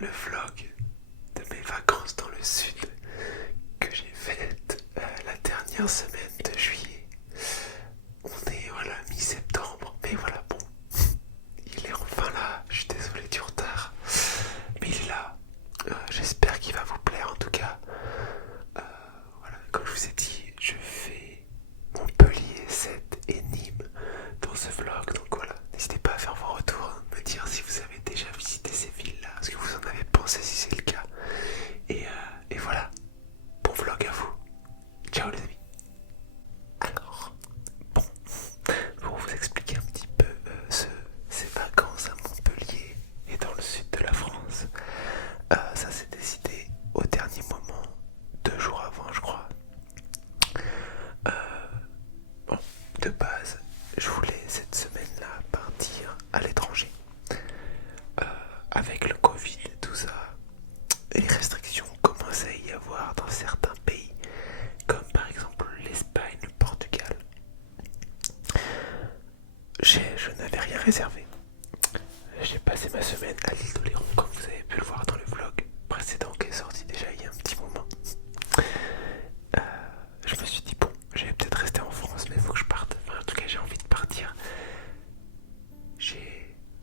le vlog de mes vacances dans le sud que j'ai faites la dernière semaine de juillet. On est voilà mi-septembre, mais voilà bon, il est enfin là. Je suis désolé du retard, mais il est là. J'espère qu'il va vous plaire en tout cas. Voilà, comme je vous ai dit, je fais Montpellier, Sète et Nîmes dans ce vlog, donc voilà, n'hésitez pas à faire vos retours, me dire si vous avez déjà visité ces villes-là, ce que vous en avez pensé si c'est le cas. Et voilà, bon vlog à vous. Ciao les amis. Alors, bon, pour vous expliquer un petit peu ces vacances à Montpellier et dans le sud de la France, ça s'est décidé au dernier moment, 2 jours avant je crois. Bon, de base, je voulais cette semaine-là partir à l'étranger. Avec le Covid et tout ça, les restrictions commençaient à y avoir dans certains pays, comme par exemple l'Espagne, le Portugal. Je n'avais rien réservé. J'ai passé ma semaine à l'île d'Oléron, comme vous avez pu le voir dans le vlog précédent qui est sorti déjà il y a un petit moment. Je me suis dit bon, je vais peut-être rester en France, mais il faut que je parte. Enfin, en tout cas, j'ai envie de partir.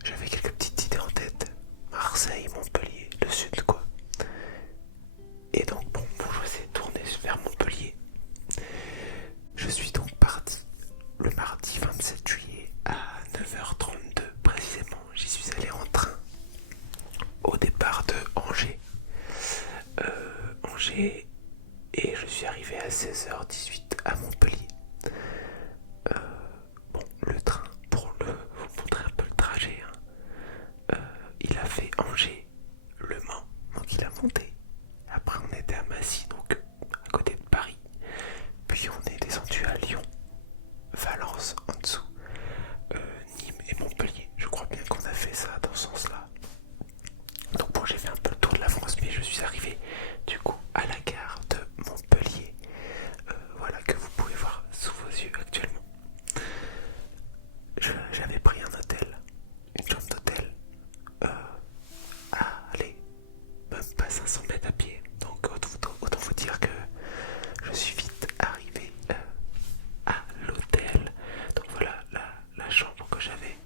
J'avais quelques petites idées en tête. Marseille, Montpellier, le sud quoi. Et donc bon, mon choix s'est tourné vers Montpellier. Je suis donc parti le mardi 27 juillet à 9h32 précisément. J'y suis allé en train au départ de Angers. Et je suis arrivé à 16h18 à Montpellier. Bon, le train, pour vous montrer un peu le trajet, hein, il a fait Angers, Le Mans, donc il a monté. Après on était à Massy, donc à côté de Paris. Puis on est descendu à Lyon, Valence en dessous, Nîmes et Montpellier. Je crois bien qu'on a fait ça dans ce sens-là. Donc bon, j'ai fait un peu le tour de la France, mais je suis arrivé du coup à la gare de Montpellier, voilà, que vous pouvez voir sous vos yeux actuellement. J'avais pris un hôtel, une chambre d'hôtel, allez, même pas 500 mètres à pied. Donc autant vous dire que je suis vite arrivé à l'hôtel. Donc voilà la chambre que j'avais.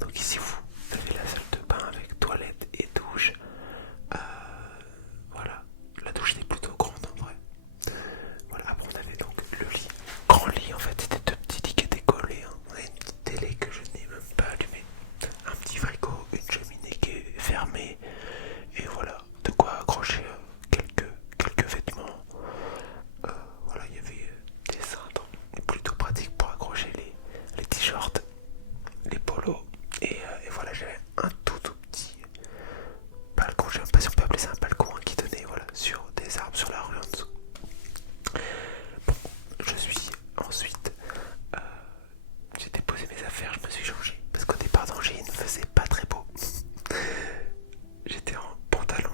Donc ici vous avez la salle de bain avec toilette et douche. Voilà, la douche était plutôt grande en vrai. Voilà, après on avait donc le lit, grand lit en fait, c'était 2 petits lits qui étaient collés, hein. On avait une petite télé que je n'ai même pas allumée, un petit frigo, une cheminée qui est fermée, et voilà, de quoi accrocher quelques vêtements. Voilà, il y avait des cintres plutôt pratiques pour accrocher les t-shirts, les polos, et voilà, j'avais un tout petit balcon, je sais même pas si on peut appeler ça un balcon, hein, qui donnait voilà, sur des arbres sur la rue en dessous. Bon, je suis ensuite, j'ai déposé mes affaires, je me suis changé, parce qu'au départ d'Angers il ne faisait pas très beau. J'étais en pantalon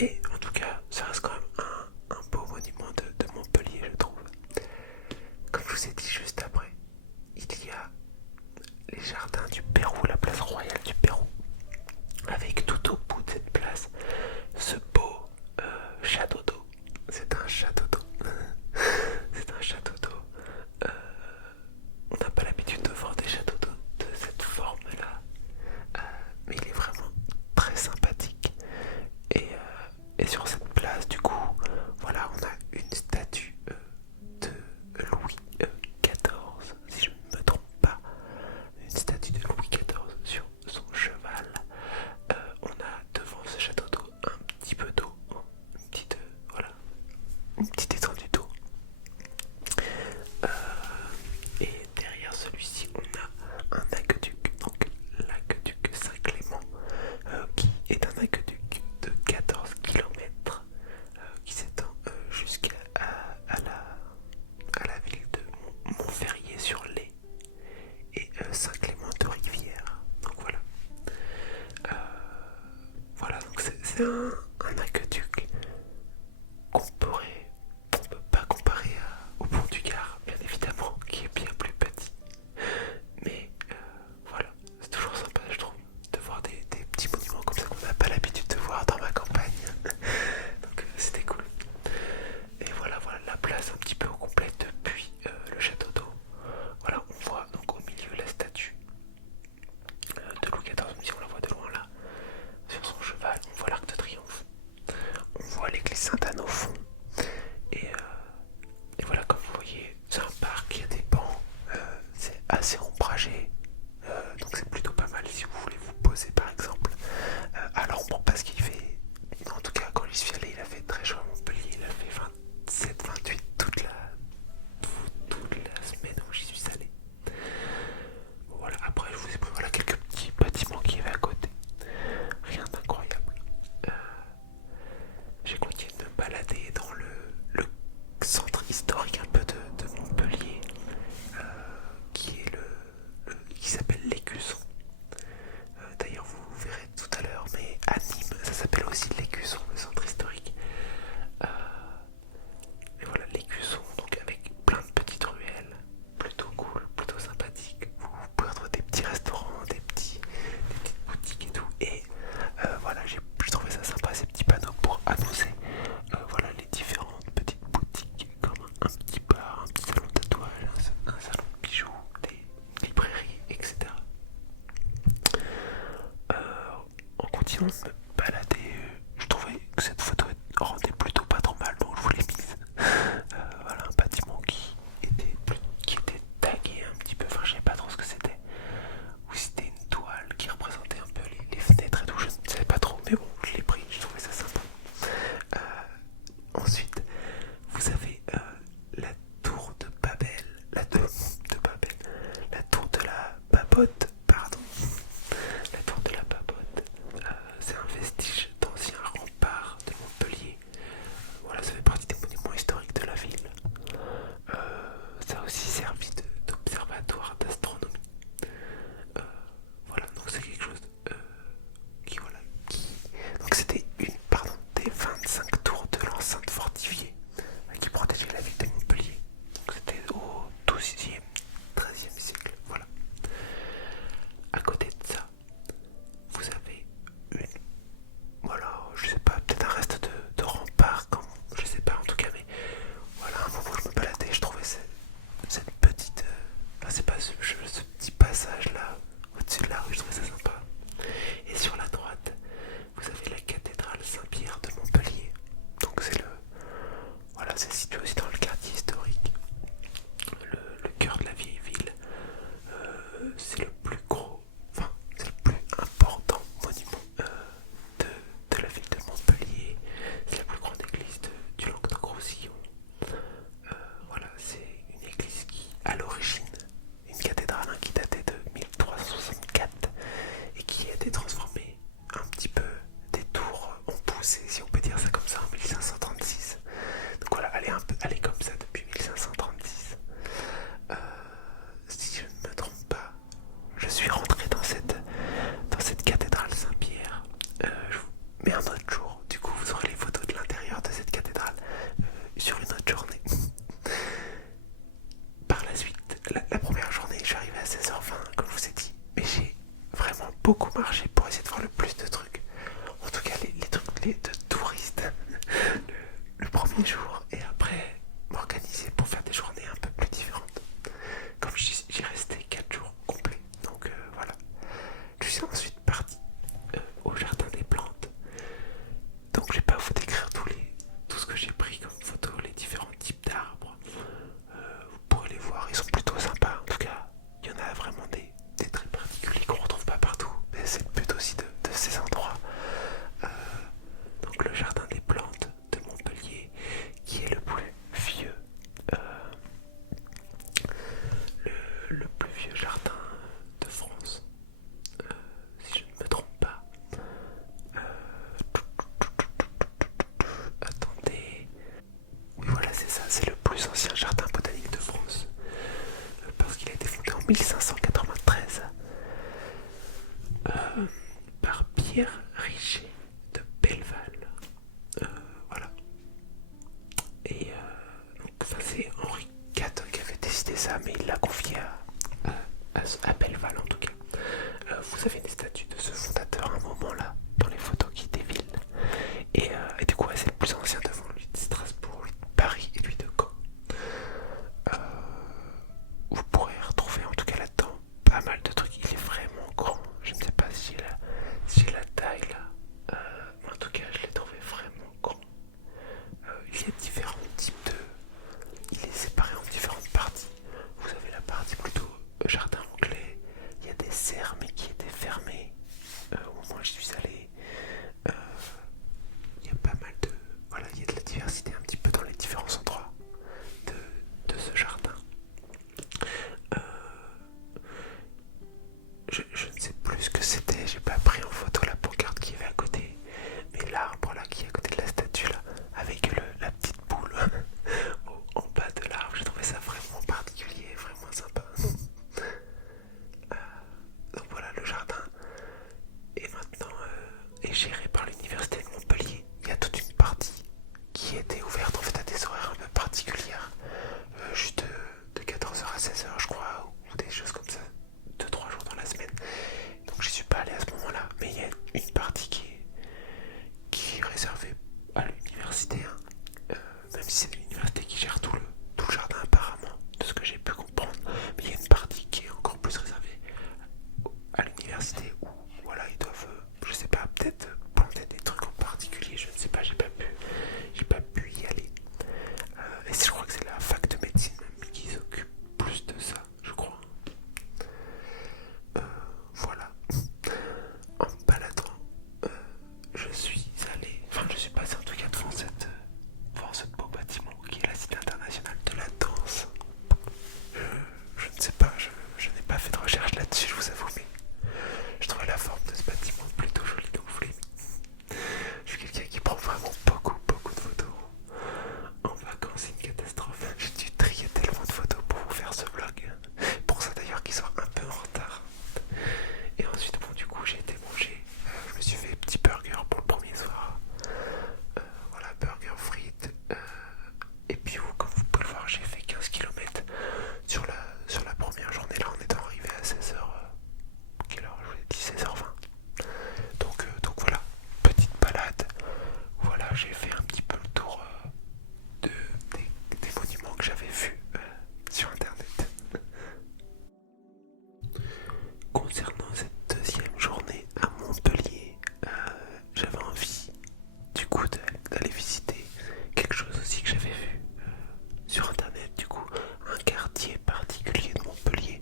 Mais en tout cas, ça reste quand même un beau monument de Montpellier, je trouve. Comme je vous ai dit juste après, il y a les jardins du Pérou, la place royale du Pérou, avec tout au bout de cette place ce beau château d'eau. C'est un château d'eau. C'est un château d'eau. On n'a pas l'habitude de voir des châteaux d'eau de cette forme-là, mais il est vraiment très sympathique. Et sur cette place, du coup, voilà, on a une statue de Louis XIV, si je ne me trompe pas, une statue de Louis XIV sur son cheval. On a devant ce château d'eau un petit peu d'eau, une petite, voilà, une petite étendue d'eau. Et derrière celui-ci, on a un aqueduc, donc l'aqueduc Saint-Clément, qui est un aqueduc de 14 km qui s'étend jusqu'à la ville de Montferrier-sur-Lay et Saint-Clément-de-Rivière. Donc voilà. Voilà, donc c'est un aqueduc on peut pas comparer au pont du Gard, bien évidemment, qui est bien plus petit. Mais voilà, c'est toujours sympa, je trouve, de voir des petits monuments comme ça qu'on n'a pas l'habitude de voir dans ma campagne. Donc c'était cool. Et voilà, la place un petit peu au complet depuis le château d'eau. Voilà, on voit donc au milieu la statue de Louis XIV, même si on la voit de loin là, sur son cheval. On voit l'Arc de Triomphe. On voit l'église Sainte-Anne au fond. Et voilà, comme vous voyez, c'est un parc, il y a des bancs, c'est assez ombragé. Donc c'est plutôt pas mal si vous voulez vous poser par exemple à l'ombre, parce qu'il fait, en tout cas quand j'y suis allé, il a fait très chaud à Montpellier, il a fait 27-28 toute la semaine où j'y suis allé. Voilà, après je vous ai pris quelques petits bâtiments qui y avaient à côté, rien d'incroyable. J'ai continué de me balader dans le centre historique un peu de Montpellier, qui est qui s'appelle l'Écusson. D'ailleurs vous verrez tout à l'heure, mais à Nîmes ça s'appelle aussi l'Écusson, le centre historique. Et voilà, l'Écusson, donc avec plein de petites ruelles, plutôt cool, plutôt sympathique. Vous pouvez retrouver des petits restaurants, des petites boutiques et tout. Et voilà, j'ai trouvé ça sympa, ces petits panneaux pour annoncer voilà, les différentes petites boutiques, comme un petit bar, un petit salon de tatouage, un salon de bijoux, des librairies, etc. En continuant de me balader, je trouvais que cette photo rendait plutôt pas trop mal, donc je vous l'ai mise. Voilà, un bâtiment qui était tagué un petit peu, enfin je savais pas trop ce que c'était, ou c'était une toile qui représentait un peu les fenêtres et tout, je ne savais pas trop, mais bon, je l'ai pris, je trouvais ça sympa. Ensuite, vous avez la tour de Babel, la tour de la Babote, pardon. La tour de la Babote, c'est un vestige d'ancien rempart de Montpellier de touristes le premier jour et après m'organiser pour faire des journées un peu plus différentes. Comme j'y restais 4 jours complets. Donc voilà. Je suis ensuite parti au jardin des plantes. Donc je vais pas vous décrire tout ce que j'ai pris comme photo, les différents types d'arbres. Vous pourrez les voir, ils sont plutôt sympas. En tout cas, il y en a vraiment des traits particuliers qu'on retrouve pas partout. Mais c'est le but aussi de ces endroits. Donc le jardin des plantes de Montpellier, qui est le plus vieux, le plus vieux jardin de France, si je ne me trompe pas. Attendez. Oui, voilà, c'est ça, c'est le plus ancien jardin botanique de France, parce qu'il a été fondé en 1593 par Pierre Richer de Belleval. Voilà. Et donc, c'est Henri IV qui avait décidé ça, mais il l'a confié à Belleval en tout cas. Vous avez une statue de ce fondateur à un moment là, dans les photos qui défilent. Et du coup, ouais, c'est le plus ancien devant lui de Strasbourg, lui de Paris et lui de Caen. Vous pourrez retrouver en tout cas là-dedans pas mal de trucs. Il est vraiment grand. Je ne sais pas si j'ai la taille là. Mais en tout cas, je l'ai trouvé vraiment grand. Il y a différents types de... Il est séparé en différentes parties. Vous avez la partie plutôt jardin anglais. Il y a des serres mais qui étaient fermées au moment où je suis allé. Il y a pas mal de... Voilà, il y a de la diversité un petit peu dans les différents endroits de ce jardin. Je ne sais plus ce que c'était, j'ai pas pris en photo la pancarte qui avait à côté, mais l'arbre là qui est à côté de la statue là, avec la petite boule en bas de l'arbre, j'ai trouvé ça vraiment particulier, vraiment sympa. Donc voilà, le jardin est maintenant est géré par l'université de Montpellier. Il y a toute une partie qui était ouverte en fait à des horaires un peu particulières, juste de 14h à 16h je crois, ou des choses comme ça, 2-3 jours dans la semaine. Donc j'y suis pas allé à ce moment là, mais il y a une partie qui est réservée à l'université, hein. Même si c'est l'université qui gère tout le jardin apparemment, de ce que j'ai pu comprendre, mais il y a une partie qui est encore plus réservée à l'université où voilà, ils doivent, je sais pas, peut-être planter des trucs en particulier, je ne sais pas, j'ai pas pu y aller. Et je crois que c'est la fac de médecine même qui s'occupe plus de ça, je crois. Voilà. En me baladant, je suis passé en tout cas devant ce beau bâtiment qui est la Cité internationale de la danse. Je ne sais pas, je n'ai pas fait de recherche là-dessus, je vous avoue, mais je trouvais la forme de ce bâtiment plutôt jolie, donc je vous l'ai mis. Je suis quelqu'un qui prend vraiment beaucoup de photos. En vacances, c'est une catastrophe. J'ai dû trier tellement de photos pour vous faire ce vlog. Pour ça d'ailleurs qu'il soit un peu en retard. Et ensuite, bon, du coup, j'ai été manger. Je me suis fait petit burger pour le premier soir. Voilà, burger frites. Et puis, comme vous pouvez le voir, j'ai fait 15 km sur la première journée. Là, on est arrivé à 16h. Quelle heure? Je vous ai dit 16h20. Donc voilà, petite balade. Voilà, j'ai fait un petit peu le tour des monuments que j'avais vus sur internet. Concernant cette deuxième journée à Montpellier, j'avais envie du coup d'aller visiter quelque chose aussi que j'avais vu sur internet, du coup un quartier particulier de Montpellier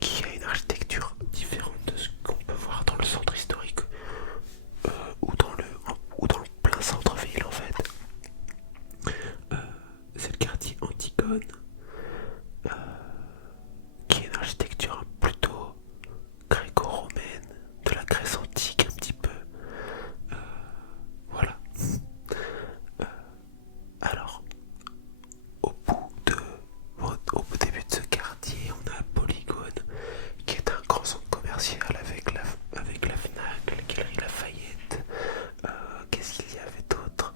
qui a une architecture différente de ce qu'on peut voir dans le centre historique ou dans le plein centre-ville en fait. C'est le quartier Antigone, qui est une architecture plutôt gréco-romaine, de la Grèce antique un petit peu. Voilà. Alors, au début de ce quartier, on a Polygone, qui est un grand centre commercial avec la Fnac, la Galerie Lafayette. Qu'est-ce qu'il y avait d'autre?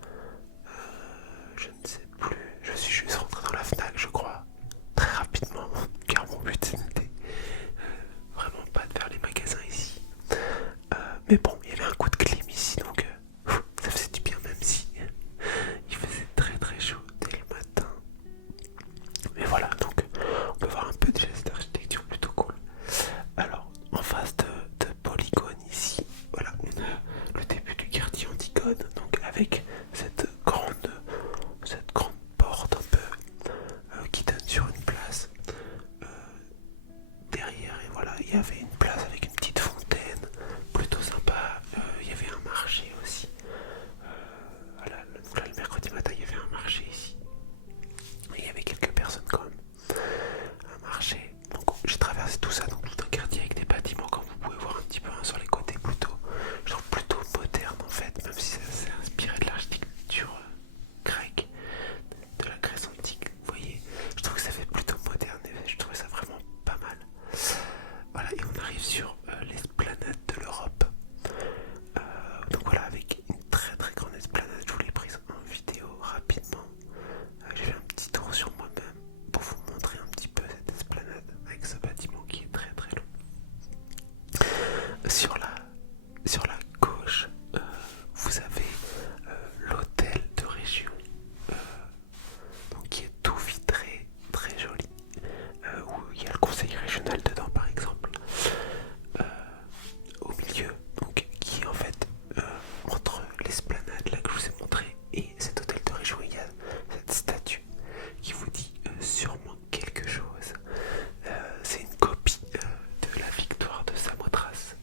Je ne sais plus. Je suis juste rentré dans la Fnac, je crois. hexagone, donc avec cette grande porte un peu qui donne sur une place derrière. Et voilà, il y avait une place avec une petite fontaine, plutôt sympa. Il y avait un marché aussi. Voilà, donc là, le mercredi matin, il y avait un marché ici. Et il y avait quelques personnes quand même. Un marché. Donc j'ai traversé tout ça, donc tout un quartier avec des bâtiments, comme vous pouvez voir un petit peu sur les côtés, je trouve plutôt moderne en fait, même si ça s'est inspiré de l'architecture grecque, de la Grèce antique. Vous voyez, je trouve que ça fait plutôt moderne et je trouvais ça vraiment pas mal. Voilà, et on arrive sur l'esplanade de l'Europe. Donc voilà, avec une très très grande esplanade, je vous l'ai prise en vidéo rapidement. J'ai fait un petit tour sur moi-même pour vous montrer un petit peu cette esplanade avec ce bâtiment qui est très très long. Sur la gauche, vous avez l'hôtel de région, donc qui est tout vitré, très joli, où il y a le conseil régional dedans par exemple. Au milieu, donc qui est en fait entre l'esplanade là que je vous ai montré et cet hôtel de région, il y a cette statue qui vous dit sûrement quelque chose. C'est une copie de la victoire de Samothrace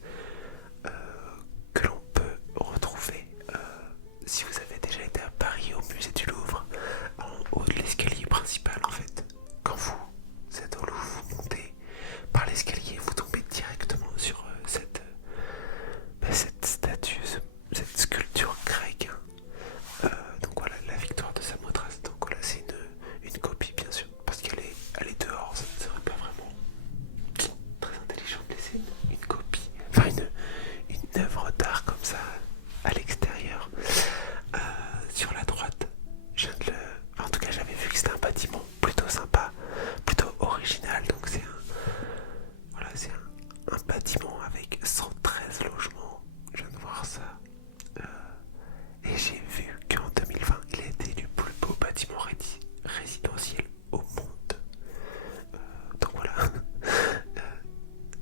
que l'on peut retrouver si vous avez déjà été à Paris au musée du Louvre, en haut de l'escalier principal en fait. Quand vous êtes au Louvre, vous montez par l'escalier, vous tombez directement sur cette statue, cette sculpture grecque. Donc voilà, la victoire de Samothrace. Donc voilà, c'est une copie bien sûr, parce qu'elle est dehors, ça ne serait pas vraiment très intelligent de laisser une copie, enfin une œuvre d'art comme ça à l'extérieur. Sur la droite, en tout cas j'avais vu que c'était un bâtiment plutôt sympa, plutôt original, donc c'est un bâtiment avec 113 logements, je viens de voir ça. Et j'ai vu qu'en 2020 il a été le plus beau bâtiment résidentiel au monde. Donc voilà.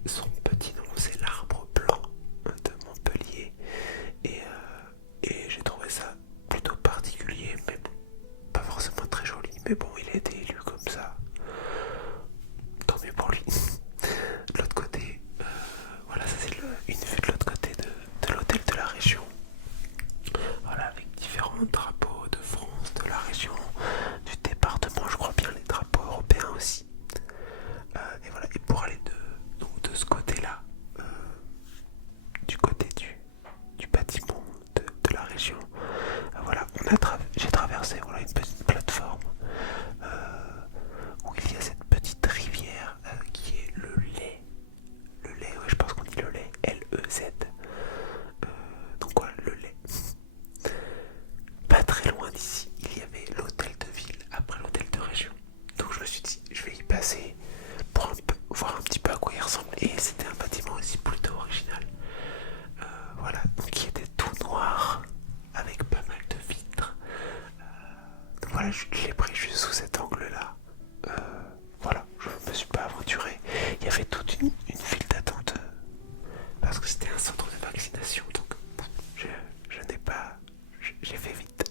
Son petit nom c'est l'Arbre Blanc de Montpellier. Et j'ai trouvé ça plutôt particulier, mais bon, pas forcément très joli. Mais bon, il a été élu comme ça. Tant mieux pour lui. De l'autre côté, voilà, ça c'est une vue de l'autre côté de l'hôtel de la région. Voilà, avec différents drapeaux de France, de la région, du département, je crois bien les drapeaux européens aussi. Et voilà, et pour aller de ce côté-là, du côté du bâtiment de la région, voilà, j'ai traversé voilà, une petite plateforme où il y a cette petite rivière qui est le lait. Le lait, ouais, je pense qu'on dit le lait, L-E-Z. Donc voilà, le lait. Pas très loin d'ici, il y avait l'hôtel de ville après l'hôtel de région. Donc je me suis dit, je vais y passer pour voir un petit peu à quoi il ressemble. Et c'était un bâtiment aussi plutôt original. Voilà, donc qui était tout noir avec pas mal de vitres. Donc voilà, je l'ai pris juste sous cet angle-là. Voilà, je ne me suis pas aventuré. Il y avait toute une file d'attente parce que c'était un centre de vaccination. Donc j'ai fait vite.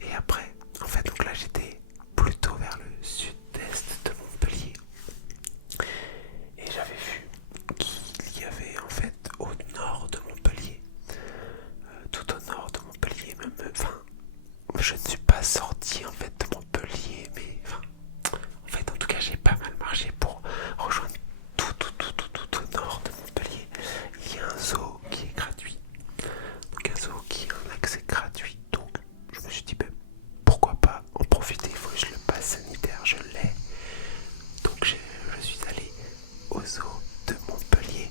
Et après, en fait, donc là j'étais plutôt vers le sud-est de Montpellier. Et j'avais vu qu'il y avait en fait au nord de Montpellier, tout au nord de Montpellier même, enfin, je ne suis pas sorti en fait de Montpellier, mais enfin, en fait en tout cas j'ai pas mal marché pour rejoindre tout au nord de Montpellier. Il y a un zoo qui est gratuit, donc un zoo qui a un accès gratuit, donc je me suis dit ben, pourquoi pas en profiter, il faut que je le passe sanitaire, je l'ai. Donc je suis allé au zoo de Montpellier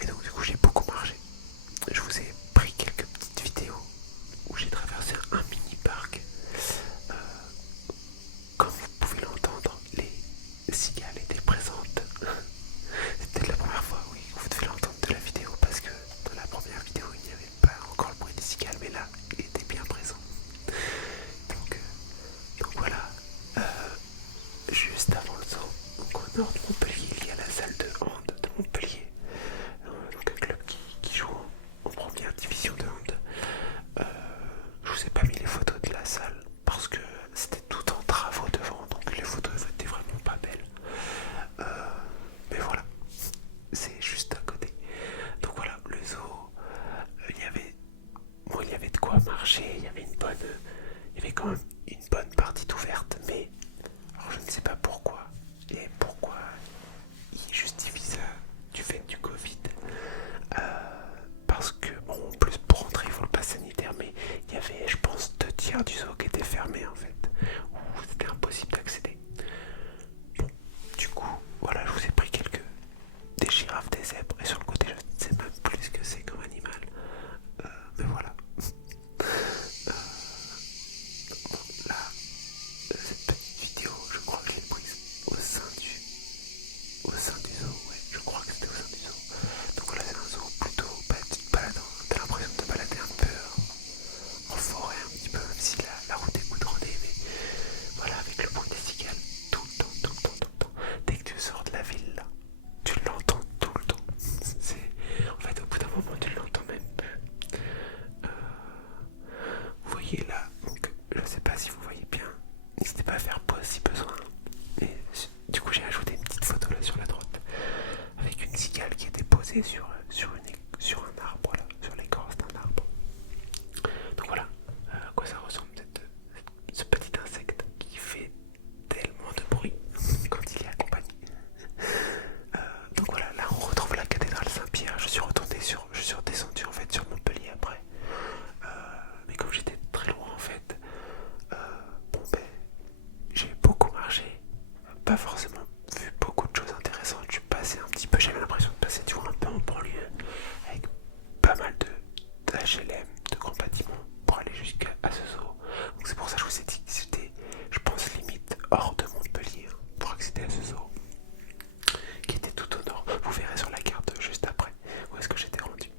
et donc du coup j'ai beaucoup marché. Je vous ai pris quelques petites vidéos où j'ai traversé un mini parc. Comme vous pouvez l'entendre, les cigales étaient présentes. C'était la première fois, oui, vous devez l'entendre de la vidéo parce que dans la première vidéo il n'y avait pas encore le bruit des cigales, mais là il était bien présent. Donc voilà, juste avant le zoo, donc au nord de Montpellier, il y a la salle de hand de Montpellier. Donc un club qui joue en première division de hand. marché, il y avait quand même une bonne partie d'ouverte, mais alors je ne sais pas pourquoi, et pourquoi ils justifient ça du fait du Covid. Parce que, bon, en plus pour rentrer il faut le pass sanitaire, mais il y avait, je pense, 2 tiers du zoo qui était fermé en fait, où c'était impossible d'accéder. Bon, du coup, voilà, je vous ai pris des girafes, des zèbres, et sur le côté, je ne sais même plus ce que c'est comme animal. Mais voilà. Bon, là, cette petite vidéo, je crois que je l'ai prise au sein du zoo, ouais, je crois que c'était au sein du zoo. Donc voilà, c'est un zoo plutôt, bah, tu te balades, t'as l'impression de te balader un peu en forêt, un petit peu, même si la route est goudronnée, mais voilà, avec le bruit des cigales, tout le temps, tout le temps, tout le temps. Dès que tu sors de la ville, là, tu l'entends tout le temps. En fait, au bout d'un moment, tu l'entends même plus. Vous voyez là, donc je sais pas si vous voyez bien, n'hésitez pas à faire pause si besoin. Et du coup, j'ai ajouté une petite photo là sur la droite avec une cigale qui était posée sur un arbre là, sur l'écorce d'un arbre. Donc voilà à quoi ça ressemble ce petit insecte qui fait tellement de bruit quand il est accompagné. Donc voilà, là on retrouve la cathédrale Saint-Pierre. Je suis redescendu en fait sur Montpellier après. Mais comme j'étais très loin en fait, bon ben j'ai beaucoup marché, pas forcément vu beaucoup de choses intéressantes. Je suis passé un petit peu, j'avais l'impression de passer du coup un peu en banlieue avec pas mal d'HLM, de grands bâtiments pour aller jusqu'à ce zoo. Donc c'est pour ça que je vous ai dit que c'était, je pense, limite hors de Montpellier pour accéder à ce zoo qui était tout au nord. Vous verrez sur la carte juste après où est-ce que j'étais rendu.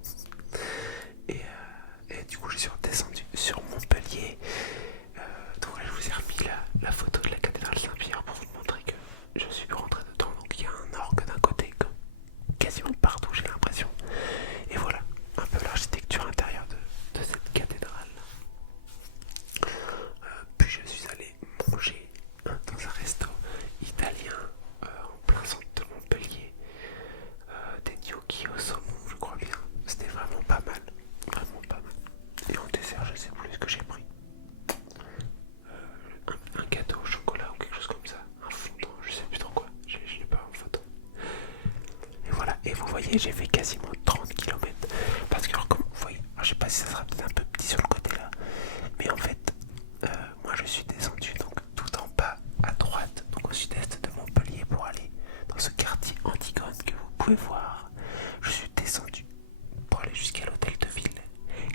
Et du coup je suis redescendu sur Montpellier. Donc là je vous ai remis la photo de la cathédrale Saint-Pierre pour vous montrer que je suis rentré dedans. Donc il y a un orgue d'un côté comme quasiment partout j'ai l'impression. Et voilà un peu l'architecture intérieure de cette cathédrale. Puis je suis allé manger dans un resto italien en plein centre de Montpellier, des gnocchis au saumon, je crois bien. C'était vraiment pas mal, vraiment pas mal. Et en dessert, je sais plus ce que j'ai pris. Un gâteau au chocolat ou quelque chose comme ça, un fondant, je sais plus trop quoi. Je l'ai pas en photo. Et voilà. Et vous voyez, j'ai fait quasiment 30 km. Parce que alors, comme vous voyez, alors, je sais pas si ça sera peut-être un peu petit sur le côté là, mais en fait, moi je suis descendu donc tout en bas à droite, donc au sud-est de Montpellier pour aller dans ce quartier Antigone que vous pouvez voir. Je suis descendu pour aller jusqu'à l'hôtel de ville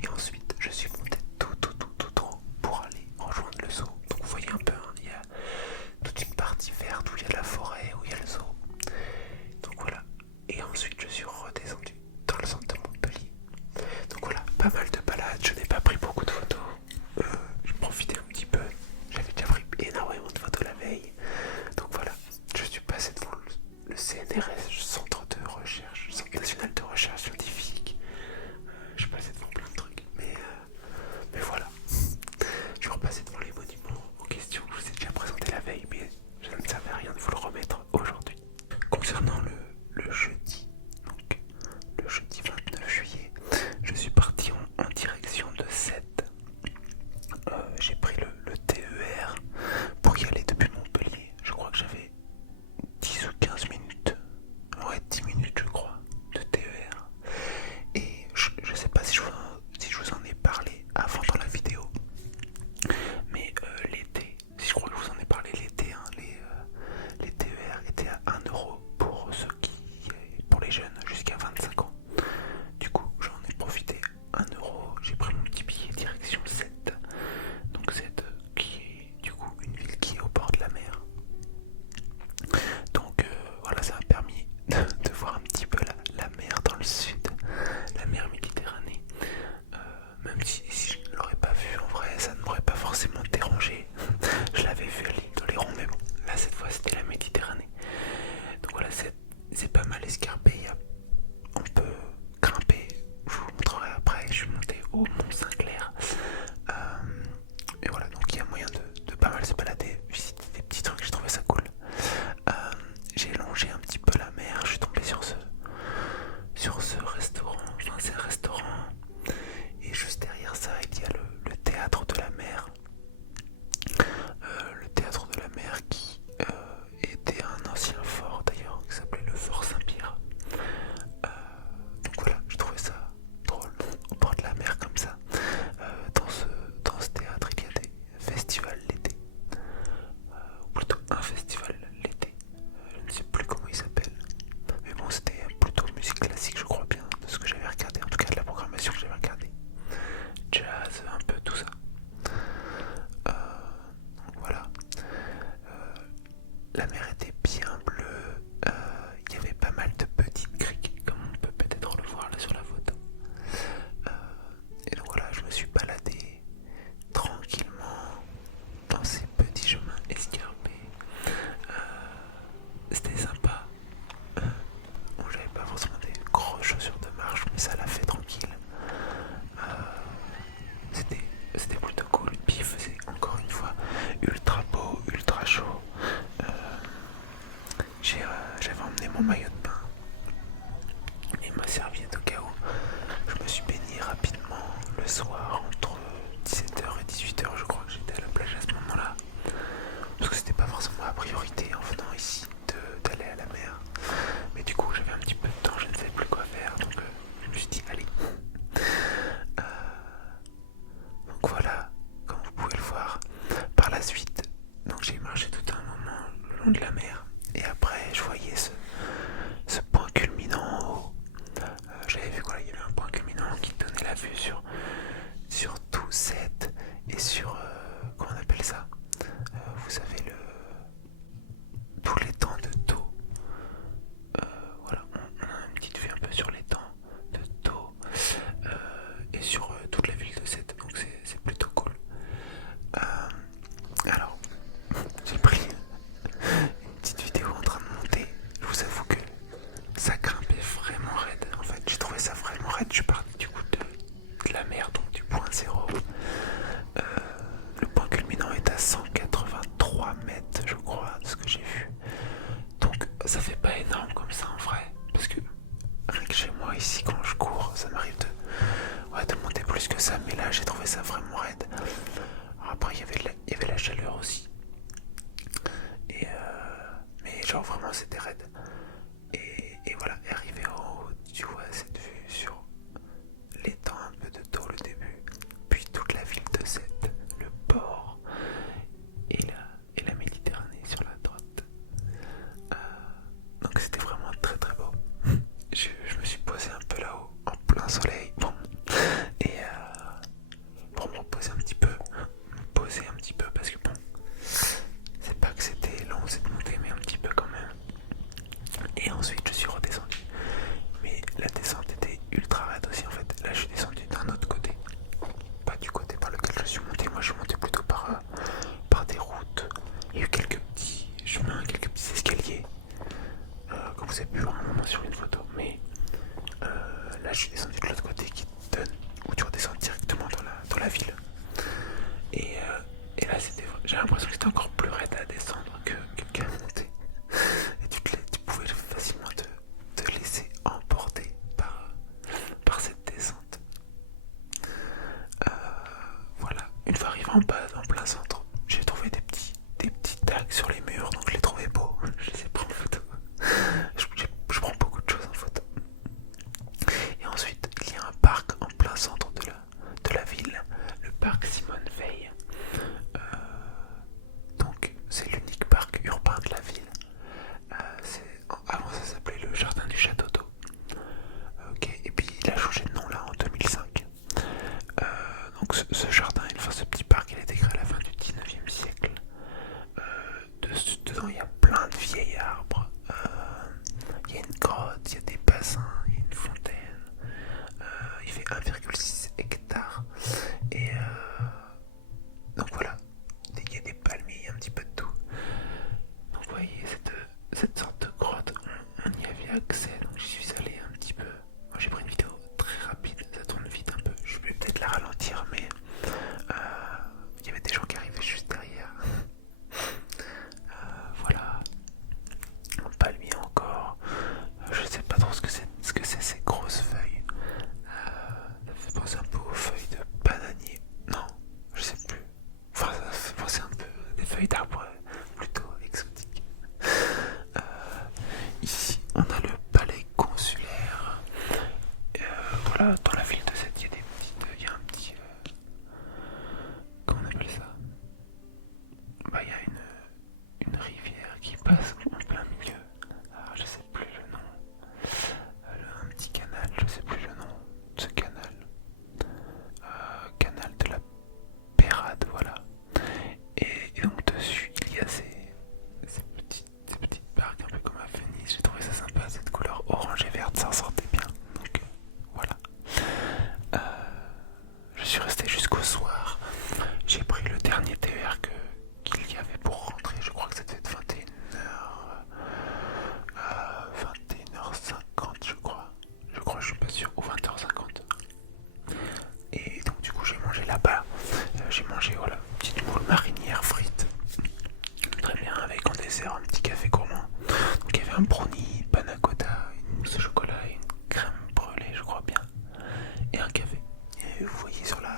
et ensuite je suis monté tout en haut pour aller rejoindre le zoo. Donc vous voyez un peu, hein, il y a toute une partie verte où il y a la forêt, où il y a le zoo. Donc voilà. Et ensuite je suis redescendu dans le centre de Montpellier. Donc voilà, pas mal de balades, je n'ai pas pris beaucoup de photos. Je profitais un petit peu. J'avais déjà pris énormément de photos la veille. Donc voilà, je suis passé devant le CNRS, Centre de Recherche, Centre National de Recherche Scientifique. Je suis passé devant plein de trucs, mais voilà. Je suis repassé devant les monuments en question. Je vous ai déjà présenté la veille, mais je ne savais rien de vous le remettre aujourd'hui. Concernant le jeudi, donc le jeudi 29 juillet, je suis parti en direction de Sète. J'ai pris le TER pour y aller depuis Montpellier. Je crois que j'avais 10 ou 15 minutes. Ouais, 10 minutes je crois de TER. Et je sais pas si je vous en ai parlé avant dans la vidéo. Mais l'été, si je crois que je vous en ai parlé l'été, hein, les TER étaient à 1€ pour les jeunes jusqu'à 25 ans. Du coup, j'en ai profité 1€. J'ai pris mon petit billet direction Sète. Donc Sète qui est du coup une ville qui est au bord de la mer. Donc voilà, ça m'a permis de voir un petit peu la mer dans le sud, la mer Méditerranée. Même si je ne l'aurais pas vu en vrai, ça ne m'aurait pas forcément dérangé. Je l'avais vu à l'île d'Oléron, mais bon, là cette fois c'était la Méditerranée. Donc voilà, c'est pas mal escarpé. On peut grimper, je vous montrerai après. Je suis monté au Mont Saint-Clair. Et voilà, donc il y a moyen de pas mal se balader, visiter des petits trucs, j'ai trouvé ça cool. J'ai longé un petit peu la mer, je suis tombé sur ce restaurant, enfin c'est un restaurant, et juste derrière ça il y a le soir entre 17h et 18h, je crois que j'étais à la plage à ce moment-là. Parce que c'était pas forcément ma priorité en venant ici d'aller à la mer. Mais du coup j'avais un petit peu de temps, je ne savais plus quoi faire, donc je me suis dit allez. Donc voilà, comme vous pouvez le voir, par la suite, donc j'ai marché tout un moment le long de la mer. Et après je voyais ce point culminant en haut. J'avais vu qu'il y avait un point culminant qui donnait la vue sur tout Sète et sur, comment on appelle ça, vous savez, tout l'étang de Thau. Voilà, on a une petite vue un peu sur l'étang de Thau et sur toute la ville de Sète, donc c'est plutôt cool. Alors, j'ai pris une petite vidéo en train de monter. Je vous avoue que ça grimpait vraiment raide. En fait, j'ai trouvé ça vraiment raide. Je suis parti du coup de la mer, donc du point zéro. Le point culminant est à 183 mètres, je crois, de ce que j'ai vu. Donc ça fait pas énorme comme ça en vrai, parce que rien que chez moi ici quand je cours, ça m'arrive de monter plus que ça, mais là j'ai trouvé ça vraiment raide. Alors, après il y avait la chaleur aussi, mais genre vraiment c'était raide. Et voilà, et arrivé en haut, tu vois cette vue sur l'étang un peu de Thau le début, puis toute la ville de Sète, le port et la Méditerranée sur la droite. Donc c'était vraiment très très beau. Je me suis posé un peu là-haut, en plein soleil, bon, et pour me reposer un petit peu, parce que bon, c'est pas que c'était long cette montée, mais un petit peu quand même. Et ensuite je suis redescendu, mais la descente était ultra raide aussi en fait. Là je suis descendu d'un autre côté, pas du côté par lequel je suis monté. Moi je suis monté plutôt par des routes. Il y a eu quelques petits chemins, quelques petits escaliers, comme vous avez pu voir un moment sur une photo, mais là je suis descendu de l'autre côté qui donne, où tu redescends directement dans la ville. Et là j'ai l'impression que c'était encore plus raide à descendre qu'à monter. Et tu pouvais facilement te laisser emporter par cette descente. Voilà, une fois arrivé en bas, en plein centre, j'ai trouvé des petits tags sur les murs, donc je les trouvais beaux. Je les ai pris en photo. Je prends beaucoup de choses en photo. Et ensuite, il y a un parc en plein centre de la ville, le parc Simone Veil. Donc, c'est l'unique parc urbain de la ville. Avant, ça s'appelait le jardin du château d'eau. Ok, et puis il a changé de nom là en 2005. Donc, ce jardin, enfin ce petit parc, il a été créé à la fin du 19e siècle. Dedans, il y a plein de vieilles arbres. Il y a une grotte, il y a des bassins, il y a une fontaine. Il fait 1,6 hectares. Et donc voilà, il y a des palmiers, il y a un petit peu de tout. Donc vous voyez cette sorte de grotte, on y avait accès, donc j'y suis allé un petit peu. Moi j'ai pris une vidéo très rapide, ça tourne vite un peu. Je vais peut-être la ralentir, mais il y avait des gens qui arrivaient juste derrière. Voilà, un palmier encore. Je sais pas trop ce que c'est ces grosses feuilles. Ça fait penser un peu aux feuilles de bananier. Non, je sais plus. Enfin, ça fait penser un peu à des feuilles d'arbres plutôt exotiques. Ici, on a le palais consulaire. Voilà, dans la ville de Sète, il y a un petit... comment on appelle ça? Bah, il y a une rivière qui passe en plein milieu. Alors, je sais plus le nom. Un petit canal, je sais plus le nom de ce canal. Canal de la Pérade, voilà. Et donc dessus, il y a ces petites barques un peu comme à Venise. J'ai trouvé ça sympa, cette couleur orange et verte, ça ressortait bien. Donc voilà. Je suis resté jusqu'au soir. J'ai pris le dernier TER qu'il y avait pour rentrer. Je crois que c'était 21h50, je crois. Je suis pas sûr, ou 20h50. Et donc du coup j'ai mangé là-bas. J'ai mangé voilà, une petite moule marinière frite. Très bien, avec en dessert un petit café gourmand. Donc il y avait un brownie, panna cotta, une mousse au chocolat et une crème brûlée, je crois bien. Et un café. Et vous voyez sur la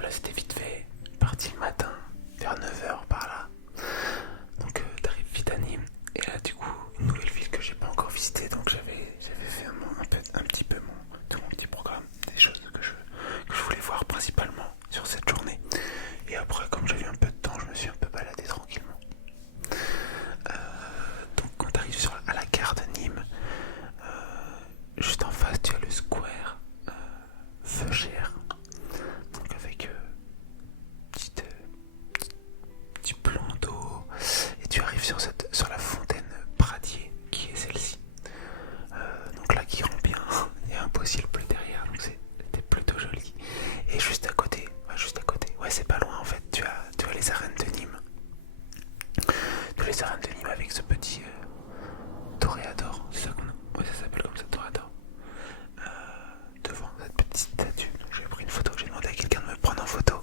voilà, c'était vite fait. Parti le matin, vers 9h par là. Donc t'arrives vite à Nîmes. Et là du coup, une nouvelle ville que j'ai pas encore visitée. Donc j'avais fait un petit peu mon petit programme. Des choses que je voulais voir principalement sur cette journée. Et après, comme j'avais un peu de temps, je me suis un peu baladé tranquillement. Donc quand t'arrives à la gare de Nîmes, juste en face tu as le square Feu Cher. Donc avec petit plan d'eau. Et tu arrives sur la fontaine Pradier qui est celle-ci. Donc là qui rend bien. Il y a un beau ciel bleu derrière. Donc c'était plutôt joli. Et juste à côté, ouais c'est pas loin en fait, tu as les arènes de Nîmes. Les arènes de Nîmes avec ce petit toréador, c'est ça ouais, ça s'appelle comme ça, toréador. Devant cette petite statue. Donc j'ai pris une photo, j'ai demandé à quelqu'un de me prendre en photo.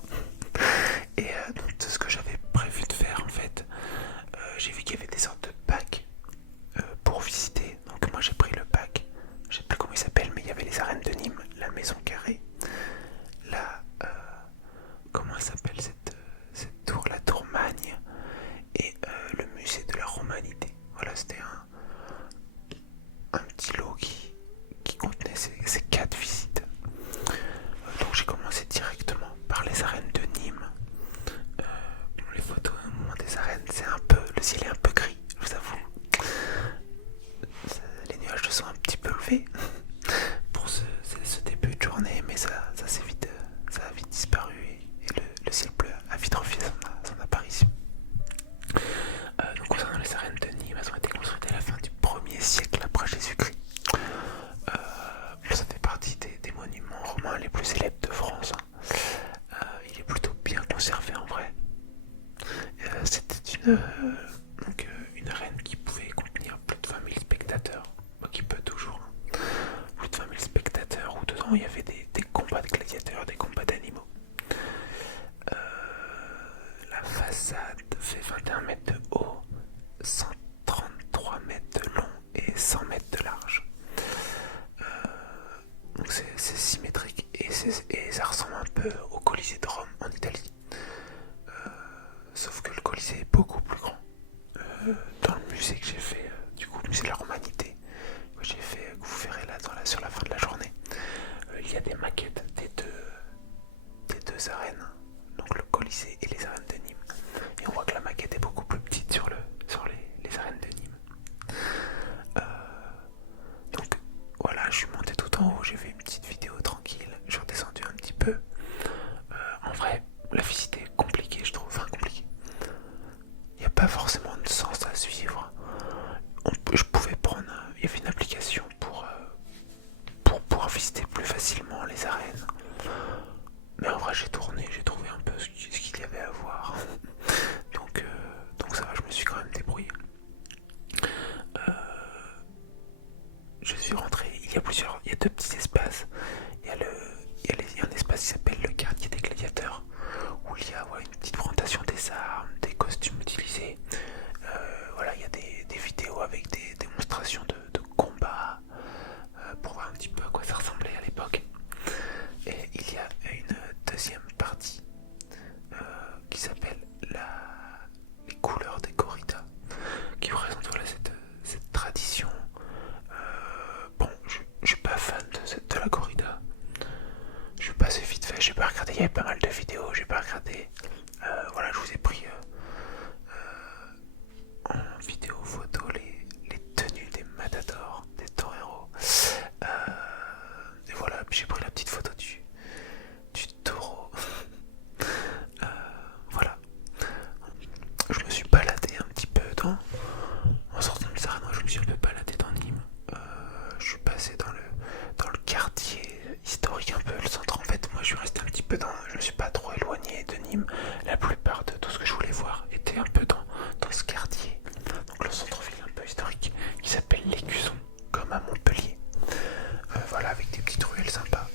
Et donc ce que j'avais prévu de faire en fait, j'ai vu qu'il y avait des sortes de packs pour visiter. Donc moi j'ai pris le pack, je sais plus comment il s'appelle, mais il y avait les arènes de Nîmes, la maison carrée, comment elle s'appelle cette tour, la tour Magne, et le musée de la Romanité. Voilà, c'était un petit lot qui contenait ces 4 visites. Donc j'ai commencé directement par les arènes de Nîmes. Les photos au moment des arènes, le ciel est un peu gris, je vous avoue. Les nuages se sont un petit peu levés pour ce début de journée, mais ça a vite disparu et le ciel bleu a vite refait son apparition. Donc concernant les arènes de Nîmes, elles ont été construites à la fin du 1er siècle après Jésus-Christ. Ça fait partie des monuments romains les plus célèbres de France. Il est plutôt bien conservé en vrai. C'était une arène qui pouvait contenir plus de 20 000 spectateurs, qui peut toujours, plus de 20 000 spectateurs, où dedans il y avait des combats de gladiateurs, des combats d'animaux. La façade fait 21 mètres de haut, 133 mètres de long et 100 mètres de large. Donc c'est symétrique et ça ressemble un peu au Colisée de Rome en Italie. Sauf que le Colisée est beaucoup plus grand. Dans le musée que j'ai fait, du coup le musée de la Romanité, que j'ai fait, que vous verrez là sur la fin de la journée, il y a des maquettes des deux arènes, donc le Colisée et les arènes de Nîmes. Et on voit que la maquette est beaucoup plus petite sur les arènes de Nîmes. Donc voilà, je suis monté tout en haut, j'ai fait une petite vidéo tranquille, je suis redescendu un petit peu. En vrai, la visite est compliquée, je trouve, compliquée. Il n'y a pas forcément de sens à suivre. Je pouvais prendre, il y avait une application pour pouvoir visiter plus facilement les arènes. Mais en vrai, j'ai tourné, j'ai trouvé un peu ce qu'il y avait à voir. Donc ça va, je me suis quand même débrouillé. Je suis rentré, il y a 2 petits espaces. Il y a un espace qui s'appelle le quartier des gladiateurs, où il y a une petite présentation des armes, des costumes utilisés. Il y a des vidéos avec des démonstrations de combats pour voir un petit peu à quoi ça ressemblait à l'époque. Et il y a une deuxième partie qui s'appelle les couleurs des corridas, qui représente cette tradition. Je suis pas fan de la corrida. Je suis passé vite fait, j'ai pas regardé, il y avait pas mal de vidéos, j'ai pas regardé. Je vous ai pris en vidéo photo les tenues des matadors, des toreros. Et voilà, puis j'ai pris la petite photo du taureau. Voilà. Je me suis baladé un petit peu en sortant de Sarano, je me suis un peu baladé dans Nîmes. Je suis passé dans le quartier historique, un peu le centre. En fait, moi je suis resté un petit peu je me suis pas trop éloigné de Nîmes. La plupart de tout ce que je voulais voir était un peu dans ce quartier. Donc le centre-ville un peu historique qui s'appelle l'Écusson, comme à Montpellier. Avec des petites ruelles sympas.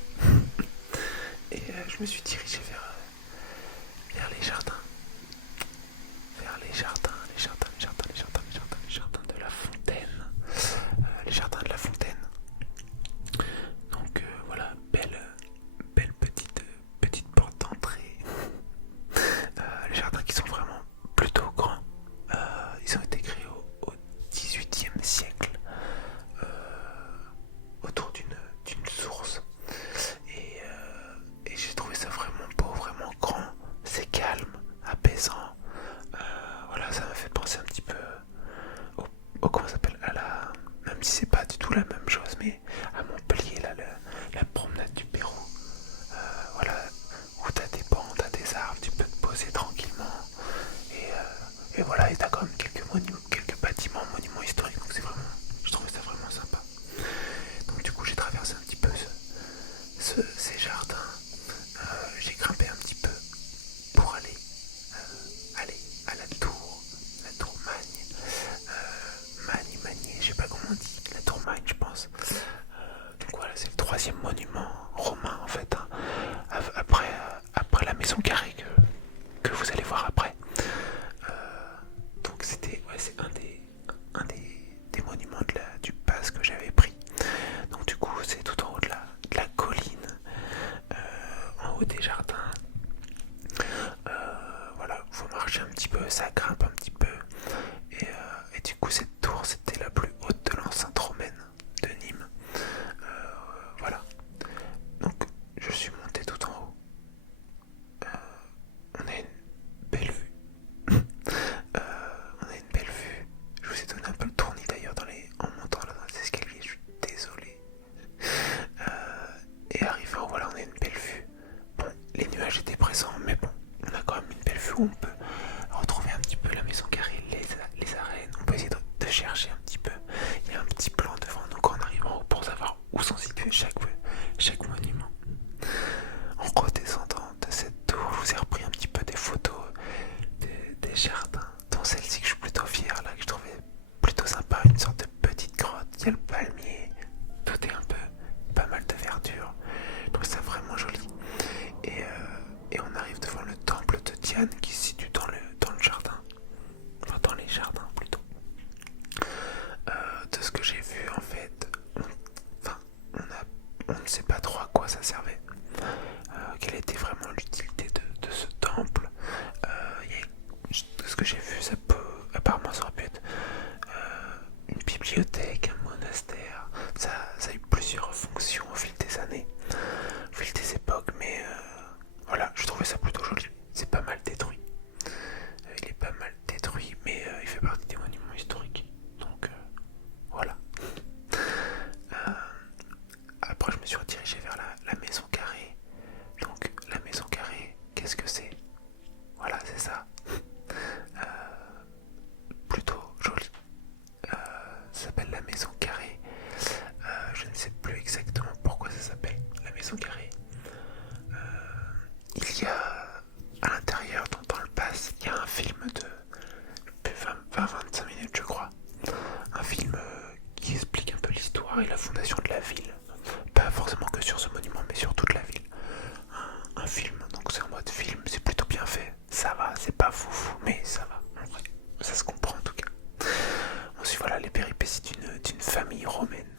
Et je me suis dirigé vers les jardins. Vers les jardins de la Fontaine. Les jardins de la Fontaine. Donc belle petite porte d'entrée bouge un petit peu, ça grimpe un petit peu. Et du coup, cette tour, c'était la plus haute de l'enceinte romaine de Nîmes. Voilà. Donc, je suis monté tout en haut. On a une belle vue. On a une belle vue. Je vous ai donné un peu le tournis d'ailleurs en montant là dans les escaliers. Je suis désolé. Et arrivé en haut, voilà, on a une belle vue. Bon, les nuages étaient présents, mais bon, on a quand même une belle vue où on peut retrouver un petit peu la maison carrée, les arènes. On peut essayer de chercher un petit peu. Il y a un petit plan devant nous quand on arrive en haut pour savoir où sont situés chaque monument. En redescendant de cette tour, je vous ai repris un petit peu des photos des jardins, dont celle-ci que je suis plutôt fier, là, que je trouvais plutôt sympa, une sorte de petite grotte. Il y a le palmier, tout est un peu, pas mal de verdure. Je trouve ça vraiment joli. Et on arrive devant le temple de Diane qui se situe dans le jardin. Enfin, dans les jardins plutôt. De ce que j'ai vu, en fait, on ne sait pas trop à quoi ça servait. Quelle était vraiment l'utilité de ce temple. De ce que j'ai vu, apparemment ça aurait pu être une bibliothèque, un monastère. Ça a eu plusieurs fonctions au fil des années, au fil des époques, mais voilà, je trouvais ça plutôt joli. C'est pas mal détruit. Il est pas mal détruit, mais il fait partie des monuments historiques. Donc voilà. Après, je me suis redirigé vers la maison carrée. Donc la maison carrée, qu'est-ce que c'est? Voilà, c'est ça. Plutôt joli. Ça s'appelle la maison carrée. Je ne sais plus exactement pourquoi ça s'appelle la maison carrée. Il y a à l'intérieur, dans le pass, il y a un film de 20-25 minutes, je crois. Un film qui explique un peu l'histoire et la fondation de la ville. Pas forcément que sur ce monument, mais sur toute la ville. Un film, donc c'est en mode film, c'est plutôt bien fait. Ça va, c'est pas foufou, mais ça va. En vrai, ça se comprend en tout cas. Ensuite, voilà les péripéties d'une famille romaine.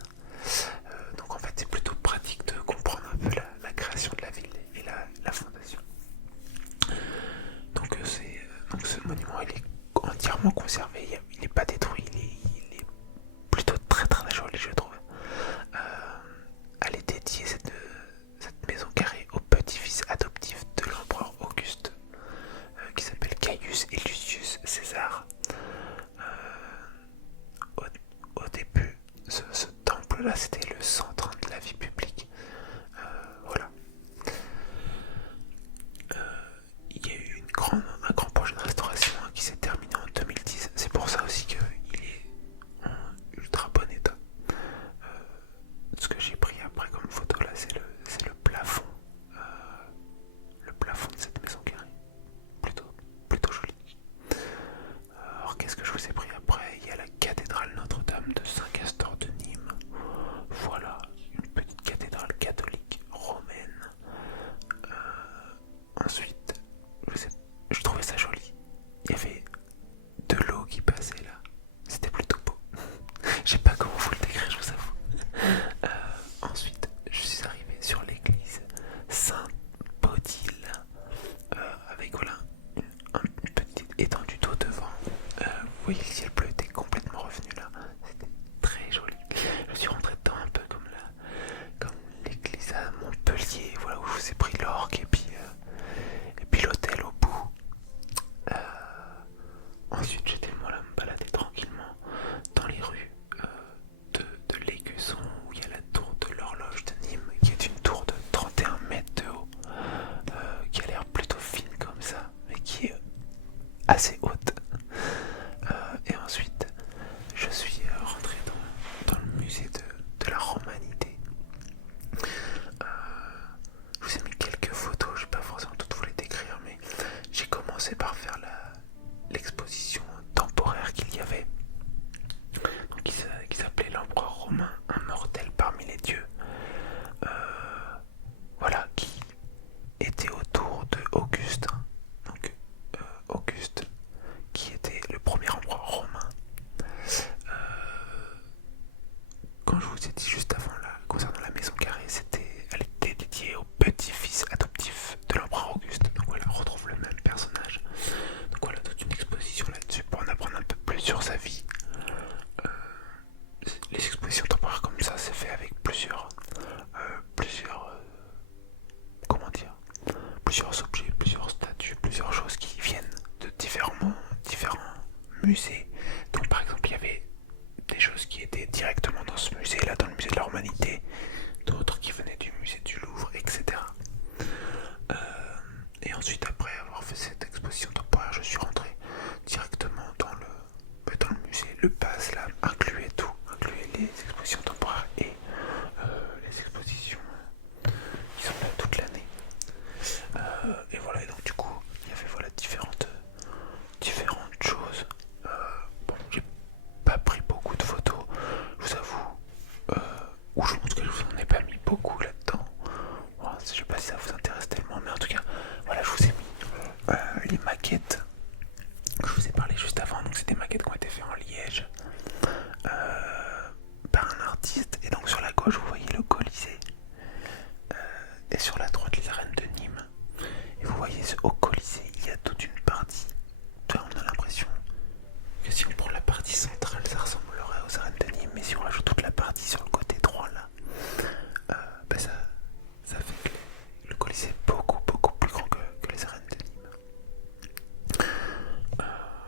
Donc en fait, c'est plutôt pratique de comprendre un peu la création de la ville et la fondation. Donc, donc ce monument, il est entièrement conservé, il n'est pas détruit, il est plutôt très très joli, je trouve. Elle est dédiée, cette maison carrée, au petit-fils adoptif de l'empereur Auguste, qui s'appelle Caius Lucius César. Au début, ce temple-là, c'était le centre de la vie publique. Voilà. Il y a eu un grand projet de restauration qui s'est terminé en 2010. C'est pour ça aussi qu'il est en ultra bon état. Ce que j'ai pris après comme photo là, c'est le plafond. Le plafond de cette maison carrée. Plutôt joli. Alors qu'est-ce que je vous ai pris après? Il y a la cathédrale Notre-Dame de Saint-Castor de Nîmes. Voilà, une petite cathédrale catholique romaine. Ensuite, je trouvais ça joli. Il y avait de l'eau qui passait là. C'était plutôt beau. Je sais pas comment vous le décrire, je vous avoue. Ensuite, je suis arrivé sur l'église Saint-Baudile. Avec voilà une petite étendue d'eau devant. Vous voyez, le ciel bleu était complètement revenu là. C'était très joli. Je suis rentré dedans un peu comme l'église à Montpellier, voilà, où je vous ai pris l'orgue et puis l'hôtel au bout. Ensuite, j'étais moi là me balader tranquillement dans les rues de l'Écusson, où il y a la tour de l'horloge de Nîmes, qui est une tour de 31 mètres de haut, qui a l'air plutôt fine comme ça, mais qui est assez haute. Et ensuite, je suis rentré dans le musée de la Romanité. Je vous ai mis quelques photos, je ne vais pas forcément toutes vous les décrire, mais j'ai commencé par faire l'exposition temporaire qu'il y avait, donc qui s'appelait l'empereur romain, un mortel parmi les dieux. Voilà, qui était autour de Auguste. Donc Auguste, qui était le premier empereur romain. Quand je vous ai dit juste avant là, concernant la maison carrée, elle était dédiée au petit-fils adoptif de l'empereur Auguste. Donc voilà, on retrouve le même personnage. musée. Donc par exemple, il y avait des choses qui étaient directement dans ce musée, là dans le musée de la Romanité, d'autres qui venaient du musée du Louvre, etc. Et ensuite, après avoir fait cette exposition temporaire, je suis rentré directement dans le musée. Le pass là incluait tout, incluait les expositions temporaires et les expositions qui sont là toute l'année. Et voilà, et donc du coup, il y avait voilà différentes choses. Bon, j'ai pas pris beaucoup de photos, je vous avoue. Ou je pense que je vous en ai pas mis beaucoup là-dedans. Bon, je sais pas si ça vous intéresse tellement, mais en tout cas, voilà, je vous ai mis les maquettes que je vous ai parlé juste avant. Donc c'est des maquettes qui ont été faites en liège par un artiste. Et donc sur la gauche, vous voyez le Colisée. Et sur la droite, les arènes de Nîmes. Et vous voyez au Colisée, il y a toute une partie. On a l'impression que si on prend la partie centrale, ça ressemblerait aux arènes de Nîmes. Mais si on rajoute toute la partie sur le côté droit là, bah ça fait que le Colisée est beaucoup plus grand que les arènes de Nîmes.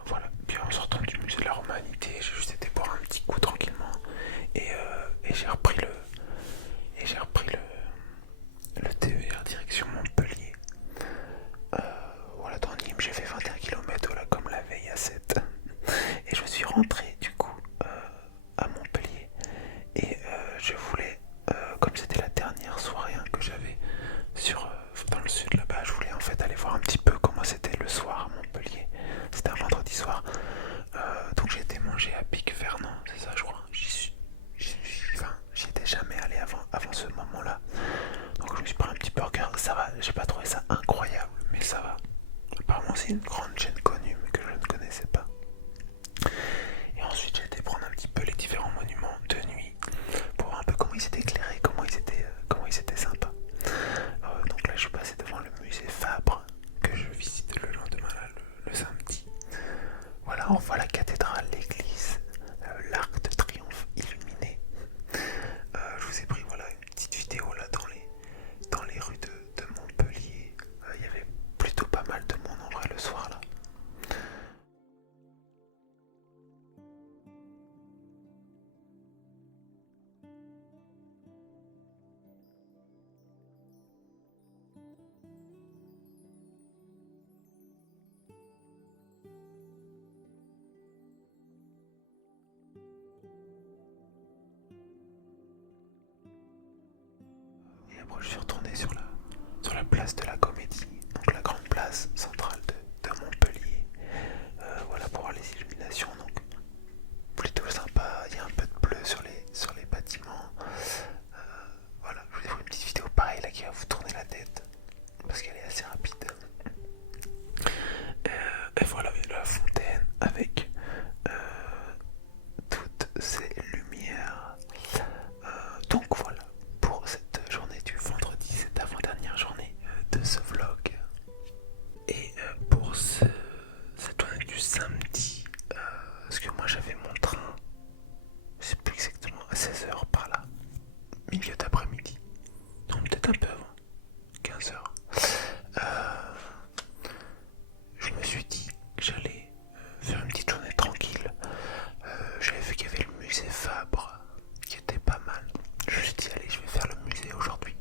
Voilà. Puis en sortant du musée de la Romanité, j'ai juste été boire un petit coup tranquillement et j'ai repris le TER direction Montpellier. Voilà, dans Nîmes, j'ai fait 21 km voilà, comme la veille à 7. Et je suis rentré du coup à Montpellier. Et je voulais, comme c'était la dernière soirée que j'avais dans le sud là-bas, je voulais en fait aller voir un petit peu comment c'était le soir à Montpellier. C'était un vendredi soir. Donc j'ai été manger à Pic-Fernand, c'est ça je crois. J'y étais jamais allé avant ce moment-là. Donc je me suis pris un petit burger, ça va, j'ai pas trouvé ça incroyable, mais ça va. Apparemment c'est une grande chaîne connue mais que je ne connaissais pas. Et ensuite j'ai été prendre un petit peu les différents monuments de nuit pour voir un peu comment ils étaient éclairés, comment ils étaient sympas. Donc là je suis passé devant le musée Fabre que je visite le lendemain, là, le samedi. Voilà, on voit la cathédrale, l'église, l'arc de triomphe illuminé. Je vous ai pris voilà, une petite vidéo là dans les rues de Montpellier. Il y avait plutôt pas mal de monde en vrai le soir là. Et après je suis retourné sur la place de la Comédie, donc la grande place centrale de Montpellier. Voilà pour voir les illuminations, donc plutôt sympa, il y a un peu de bleu sur les bâtiments. Voilà, je vous ai fait une petite vidéo pareille là qui va vous tourner la tête, parce qu'elle est assez rapide. Et voilà la fontaine avec toutes ces lumières. Donc voilà pour cette journée du vendredi, cette avant-dernière journée de ce vlog. Et pour cette journée du samedi, parce que moi j'avais mon train, je sais plus exactement, à 16h par là, milieu d'après-midi, non peut-être un peu avant, 15h. Je me suis dit que j'allais faire une petite journée tranquille. J'avais vu qu'il y avait le musée Fabre qui était pas mal. Je me suis dit allez, je vais faire le musée aujourd'hui.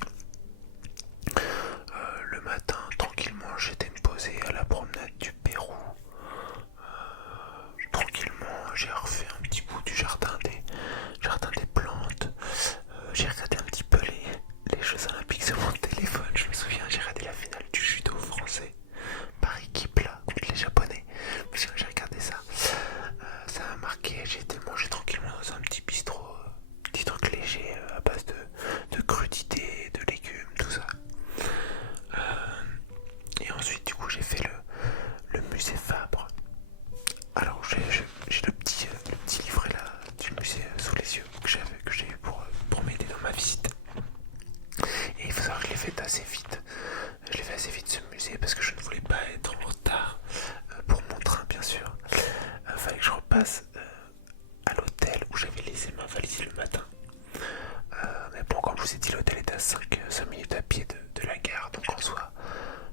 Le matin, tranquillement, j'étais me poser à la promenade du Pérou. Tranquillement, j'ai refait un petit bout du jardin des plantes. J'ai regardé un petit peu les Jeux Olympiques sur mon téléphone. Je me souviens, j'ai regardé la finale du judo français par équipe là contre les Japonais. J'ai regardé ça. Ça m'a marqué. J'ai été manger tranquillement dans un petit bistrot, petit truc léger à base de crudités, de légumes, tout ça. Et ensuite, du coup, j'ai fait le musée Fabre. Alors, j'ai le petit livret là du musée sous les yeux que j'ai eu pour m'aider dans ma visite. Et il faut savoir que je l'ai fait assez vite. Je l'ai fait assez vite ce musée parce que je ne voulais pas être en retard pour mon train, bien sûr. Fallait que je repasse à l'hôtel où j'avais laissé ma valise le matin. Mais bon, comme je vous ai dit, l'hôtel est à 5 minutes à pied de la gare, donc en soi,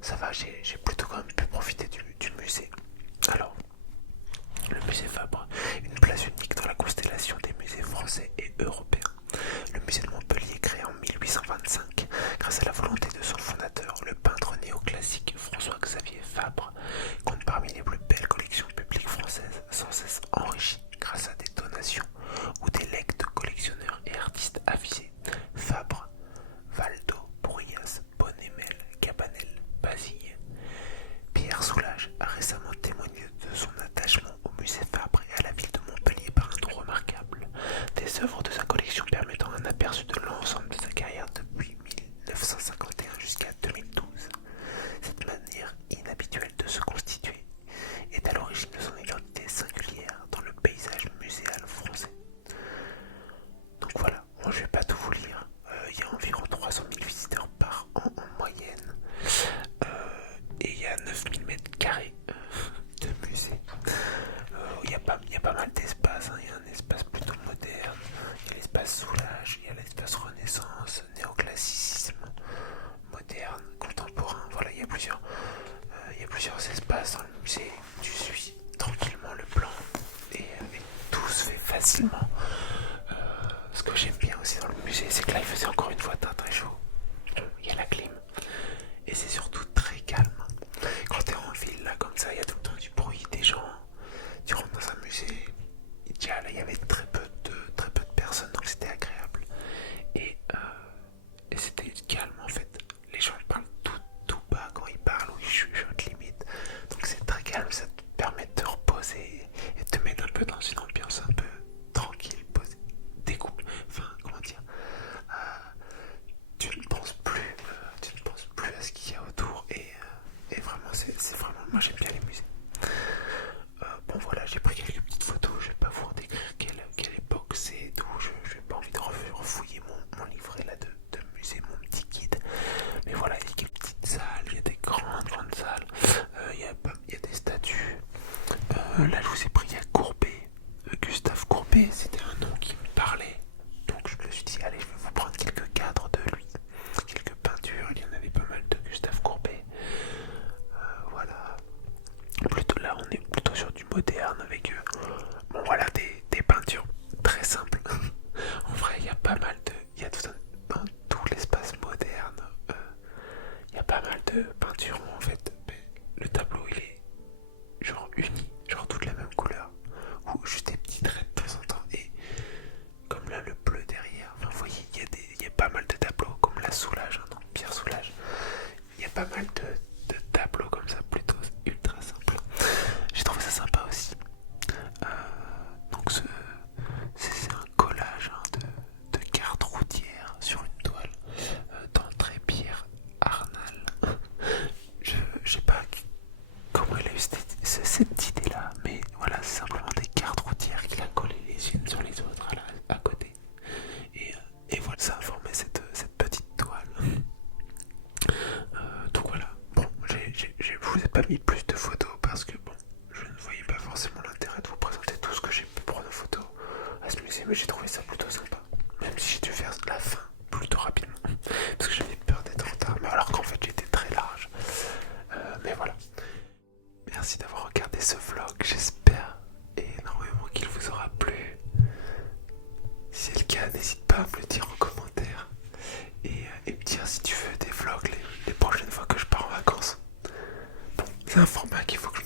ça va, j'ai plutôt quand même pu profiter du musée. Alors, le Le musée Fabre, une place unique dans la constellation des musées français et européens. Le musée de Montpellier, créé en 1825, grâce à la volonté de son fondateur, le peintre néoclassique François-Xavier Fabre, compte parmi les plus belles collections publiques françaises, sans cesse enrichies grâce à des donations ou des legs de collectionneurs et artistes avisés. Fabre, Valdo, Bruyas, Bonnemel, Cabanel, Basille. Pierre Soulages a récemment témoigné de son attachement au musée Fabre et à la ville de Montpellier par un don remarquable. Des œuvres de sa collection permettant un aperçu de l'ensemble de sa carrière depuis 1951 jusqu'à 2012. Cette manière inhabituelle de se constituer est à l'origine de son identité singulière dans le paysage muséal français. Donc voilà, moi je vais pas tout vous lire. Il y a environ 300 000 visiteurs par an en moyenne. Et il y a 9000 mètres carrés de musée. Il y a pas mal d'espaces. Il y a un espace plutôt moderne, il y a l'espace Soulages, il y a l'espace Renaissance, néoclassicisme, moderne, contemporain. Voilà, il y a plusieurs espaces dans le musée. Tu suis tranquillement le plan et tout se fait facilement. Ce que j'aime bien aussi dans le musée, c'est que là il faisait encore une fois très chaud. Il y a la clim et c'est surtout très calme. Quand t'es en ville là comme ça, il y a tout le temps du bruit, des gens. Tu rentres dans un musée, déjà là il y avait très peu de personnes, donc c'était agréable. Et c'était calme en fait. Les gens parlent tout bas quand ils parlent ou ils chuchotent limite. Donc c'est très calme, ça te permet de te reposer et de te mettre un peu dans une ambiance un peu tranquille, posée, découpe. Enfin, comment dire, tu ne penses plus à ce qu'il y a autour et vraiment, c'est vraiment, moi j'aime bien les musées. Bon voilà, j'ai pris quelques petites photos, je vais pas vous décrire quelle époque c'est, d'où je n'ai pas envie de refouiller mon livret là de musée, mon petit guide. Mais voilà, il y a quelques petites salles, il y a des grandes salles, il y a des statues. Là je vous ai pris, il y a Courbet, Gustave Courbet, c'était un nom qui me parlait. Donc je me suis dit, allez, je vais vous prendre quelques cadres de lui, quelques peintures, il y en avait pas mal de Gustave Courbet. Voilà. Là on est plutôt sur du moderne avec bon voilà des peintures très simples. En vrai il y a pas mal de, il y a dans tout l'espace moderne, il y a pas mal de peintures où en fait le tableau il est genre uni, genre toutes la même couleur ou juste des petits traits de temps en temps. Et comme là le bleu derrière, enfin vous voyez il y a pas mal de tableaux comme la Soulages, hein, donc Pierre Soulages. Il y a pas mal de tableaux comme ça plutôt ultra simples. J'ai trouvé ça sympa aussi. Donc c'est un collage hein, de cartes routières sur une toile d'André Pierre Arnal. Je sais pas comment il a eu cette idée là, mais voilà, c'est simplement des cartes routières qu'il a collées les unes sur les autres à côté. Et voilà, ça a formé cette petite toile. Donc voilà, bon, je vous ai pas mis plus de photos parce que bon, je ne voyais pas forcément l'intérêt de vous présenter tout ce que j'ai pu prendre en photo à ce musée, mais j'ai trouvé ça plutôt sympa. Même si j'ai dû faire la fin plutôt rapidement, parce que j'avais peur d'être en retard, mais alors qu'en fait j'étais très large. Mais voilà. Merci d'avoir regardé ce vlog, j'espère énormément qu'il vous aura plu. Si c'est le cas, n'hésite pas à me le dire en commentaire et me dire si tu veux des vlogs les prochaines fois que je pars en vacances. Bon, c'est un format qu'il faut que